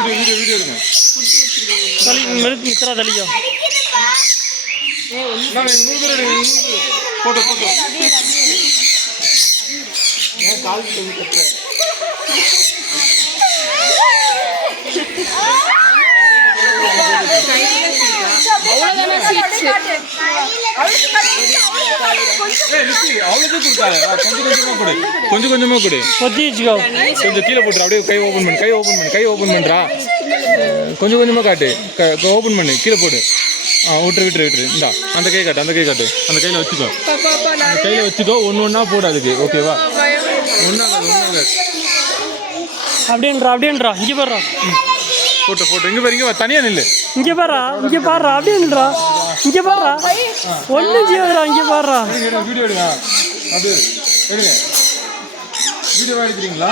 Video எடுங்க. Mitra தலியோ photo ஏன் கால் சொல்லி கட்டுற கொஞ்சம் கொஞ்சமா கொடு கொத்தி வச்சுக்கோ. கொஞ்சம் கீழே போட்டுரு. அப்படியே கை ஓப்பன் பண்ணுறா. கொஞ்சம் கொஞ்சமாக காட்டு. ஓப்பன் பண்ணு. கீழே போடு. விட்டுரு. இந்தா அந்த கை காட்டு. அந்த கையில் வச்சுக்கோ. அந்த கையில் வச்சுக்கோ. ஒன்று போடு அதுக்கு. ஓகேவா? ஒன்றாங்க அப்படின்றா இங்கே பாடுறா. போட்டு இங்கே பாரு. இங்கே தனியாக நில்லு. இங்கே பாடுறா அப்படின்றா. இங்கே பாடுறா. ஒன்றும் செய்யாதுடா. இங்கே பாடுறா. வீடியோ எடுங்க. அப்படியே எடுங்க. வீடியோவாக எடுக்கிறீங்களா?